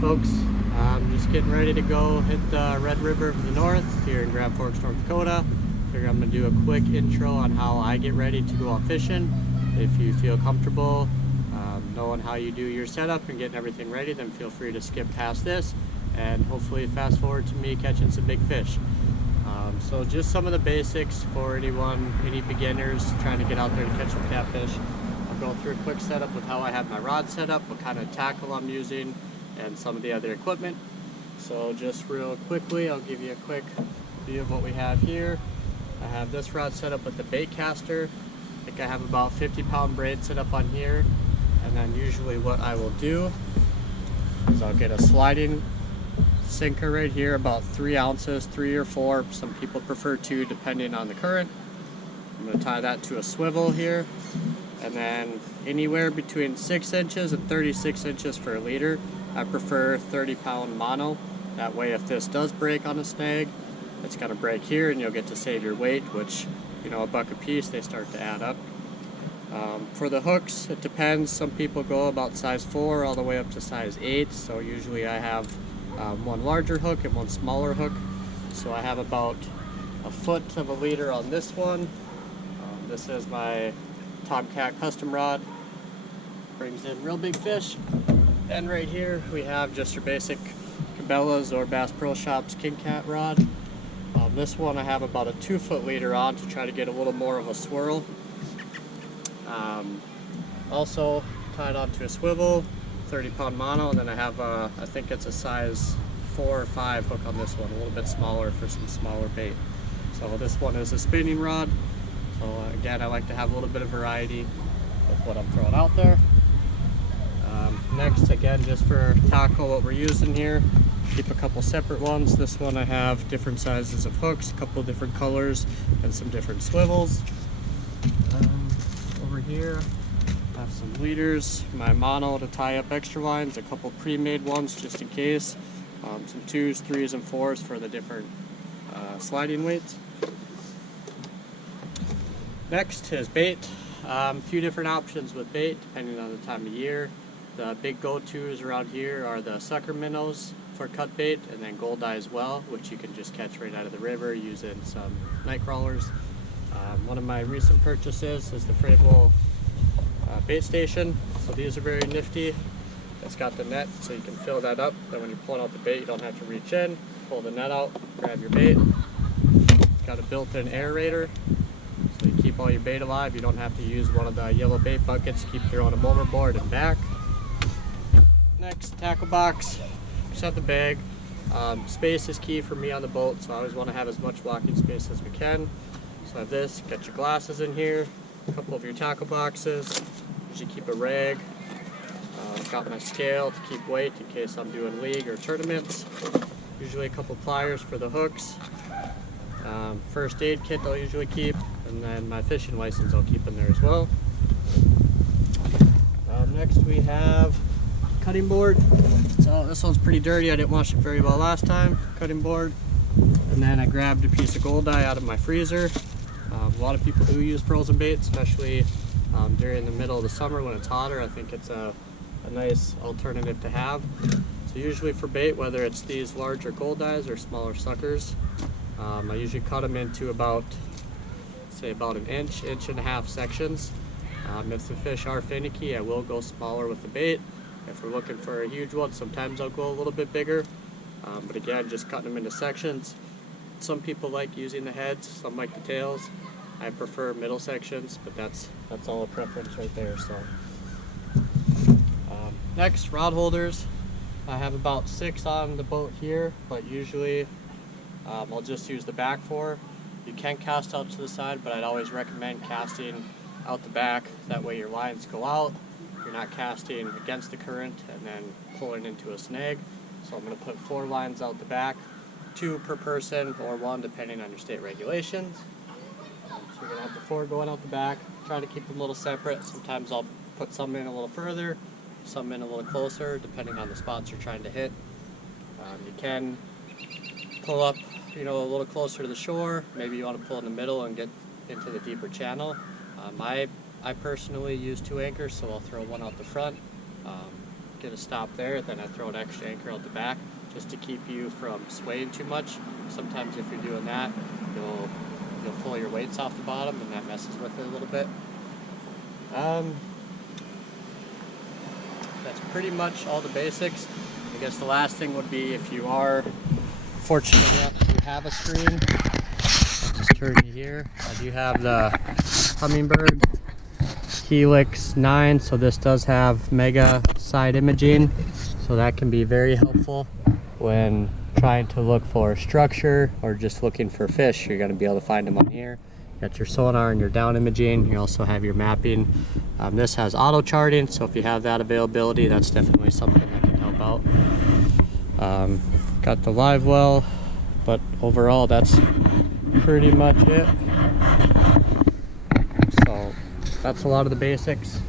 folks, I'm just getting ready to go hit the Red River of the North here in Grand Forks, North Dakota. Figure I'm going to do a quick intro on how I get ready to go out fishing. If you feel comfortable knowing how you do your setup and getting everything ready, then feel free to skip past this and hopefully fast forward to me catching some big fish. So just some of the basics for any beginners trying to get out there to catch some catfish. I'll go through a quick setup with how I have my rod set up, what kind of tackle I'm using, and some of the other equipment. So just real quickly, I'll give you a quick view of what we have here. I have this rod set up with the bait caster. I think I have about 50-pound braid set up on here. And then usually what I will do is I'll get a sliding sinker right here, about 3 ounces, 3 or 4. Some people prefer 2 depending on the current. I'm going to tie that to a swivel here. And then anywhere between 6 inches and 36 inches for a leader. I prefer 30-pound mono. That way if this does break on a snag, it's going to break here and you'll get to save your weight, which, you know, $1 a piece, they start to add up. For the hooks, it depends. Some people go about size 4 all the way up to size 8. So usually I have one larger hook and one smaller hook. So I have about a foot of a leader on this one. This is my Tomcat custom rod. Brings in real big fish. And right here we have just your basic Cabela's or Bass Pro Shops King Cat rod. This one I have about a 2-foot leader on to try to get a little more of a swirl. Also tied onto a swivel, 30-pound mono, and then I have I think it's a size 4 or 5 hook on this one, a little bit smaller for some smaller bait. So this one is a spinning rod. So again, I like to have a little bit of variety with what I'm throwing out there. Next, again, just for tackle, what we're using here, keep a couple separate ones. This one I have different sizes of hooks, a couple different colors, and some different swivels. Over here, I have some leaders, my mono to tie up extra lines, a couple pre-made ones just in case, some 2s, 3s, and 4s for the different sliding weights. Next is bait. A few different options with bait depending on the time of year. The big go-tos around here are the sucker minnows for cut bait, and then goldeye as well, which you can just catch right out of the river using some night crawlers. One of my recent purchases is the Fravel bait station. So these are very nifty. It's got the net so you can fill that up. Then when you're pulling out the bait, you don't have to reach in. Pull the net out, grab your bait. It's got a built-in aerator, so you keep all your bait alive. You don't have to use one of the yellow bait buckets to keep throwing them overboard and back. Next, tackle box. Set the bag. Space is key for me on the boat, so I always want to have as much walking space as we can. So I have this, got your glasses in here, a couple of your tackle boxes. Usually keep a rag. Got my scale to keep weight in case I'm doing league or tournaments. Usually a couple pliers for the hooks. First aid kit I'll usually keep, and then my fishing license I'll keep in there as well. Next we have cutting board. So this one's pretty dirty. I didn't wash it very well last time. Cutting board. And then I grabbed a piece of goldeye out of my freezer. A lot of people do use frozen bait, especially during the middle of the summer when it's hotter. I think it's a nice alternative to have. So usually for bait, whether it's these larger goldeyes or smaller suckers, I usually cut them into about an inch, 1.5 inch sections. If the fish are finicky, I will go smaller with the bait. If we're looking for a huge one, sometimes I'll go a little bit bigger. But again, just cutting them into sections. Some people like using the heads, some like the tails. I prefer middle sections, but that's all a preference right there. So next, rod holders. I have about 6 on the boat here, but usually I'll just use the back 4. You can cast out to the side, but I'd always recommend casting out the back. That way your lines go out. You're not casting against the current and then pulling into a snag. So I'm going to put 4 lines out the back, 2 per person or 1 depending on your state regulations. So you're going to have the 4 going out the back. Try to keep them a little separate. Sometimes I'll put some in a little further, some in a little closer depending on the spots you're trying to hit. You can pull up, a little closer to the shore. Maybe you want to pull in the middle and get into the deeper channel. I personally use 2 anchors, so I'll throw one out the front. get a stop there, then I throw an extra anchor out the back just to keep you from swaying too much. Sometimes if you're doing that, you'll pull your weights off the bottom and that messes with it a little bit. That's pretty much all the basics. I guess the last thing would be if you are fortunate enough to have a screen, I'll just turn you here. I do have the Humminbird Helix 9, so this does have mega side imaging, so that can be very helpful when trying to look for structure or just looking for fish. You're going to be able to find them on here. You got your sonar and your down imaging. You also have your mapping. This has auto charting, so if you have that availability, that's definitely something that can help out. Got the live well, but overall that's pretty much it. So that's a lot of the basics.